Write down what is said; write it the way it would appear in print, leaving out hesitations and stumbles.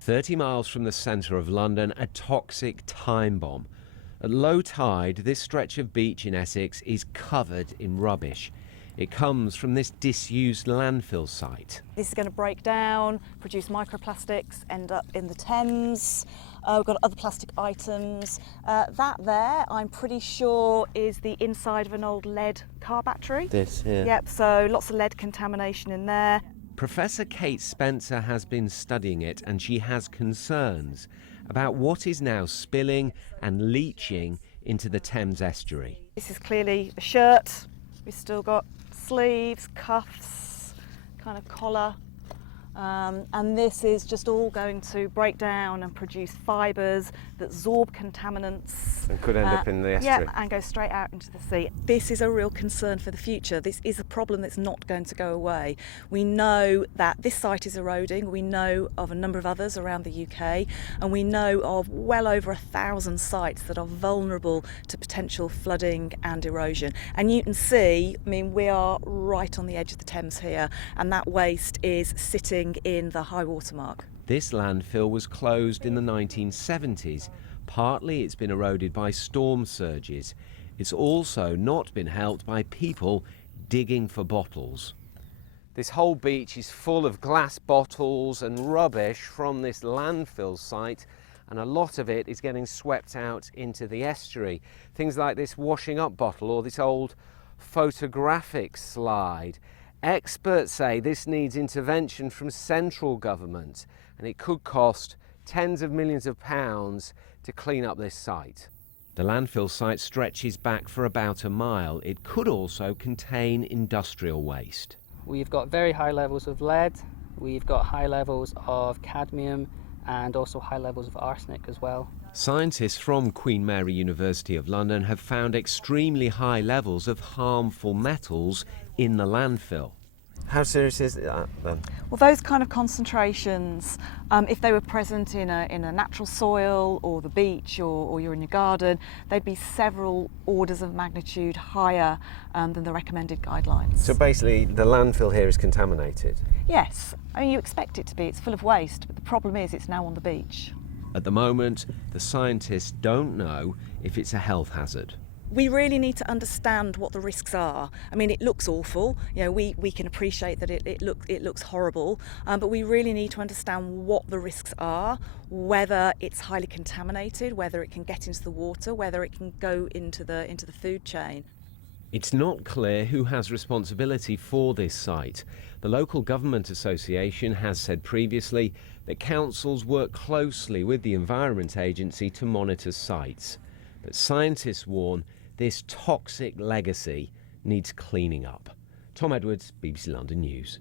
30 miles from the centre of London, a toxic time bomb. At low tide, this stretch of beach in Essex is covered in rubbish. It comes from this disused landfill site. This is going to break down, produce microplastics, end up in the Thames. We've got other plastic items. That there, I'm pretty sure, is the inside of an old lead car battery. This here? Yep, so lots of lead contamination in there. Professor Kate Spencer has been studying it, and she has concerns about what is now spilling and leaching into the Thames Estuary. This is clearly a shirt. We've still got sleeves, cuffs, kind of collar. And this is just all going to break down and produce fibres that absorb contaminants. And could end up in the estuary. Yeah, and go straight out into the sea. This is a real concern for the future. This is a problem that's not going to go away. We know that this site is eroding. We know of a number of others around the UK, and we know of well over 1,000 sites that are vulnerable to potential flooding and erosion. And you can see, I mean, we are right on the edge of the Thames here, and that waste is sitting in the high water mark. This landfill was closed in the 1970s. Partly it's been eroded by storm surges. It's also not been helped by people digging for bottles. This whole beach is full of glass bottles and rubbish from this landfill site, and a lot of it is getting swept out into the estuary. Things like this washing up bottle or this old photographic slide. Experts say this needs intervention from central government, and it could cost tens of millions of pounds to clean up this site. The landfill site stretches back for about a mile. It could also contain industrial waste. We've got very high levels of lead, we've got high levels of cadmium, and also high levels of arsenic as well. Scientists from Queen Mary University of London have found extremely high levels of harmful metals in the landfill. How serious is that then? Well, those kind of concentrations, if they were present in a natural soil or the beach or you're in your garden, they'd be several orders of magnitude higher than the recommended guidelines. So basically the landfill here is contaminated? Yes, I mean you expect it to be, it's full of waste, but the problem is it's now on the beach. At the moment, the scientists don't know if it's a health hazard. We really need to understand what the risks are. I mean, it looks awful. You know, we can appreciate that it looks horrible, but we really need to understand what the risks are, whether it's highly contaminated, whether it can get into the water, whether it can go into the food chain. It's not clear who has responsibility for this site. The local government association has said previously that councils work closely with the Environment Agency to monitor sites. But scientists warn this toxic legacy needs cleaning up. Tom Edwards, BBC London News.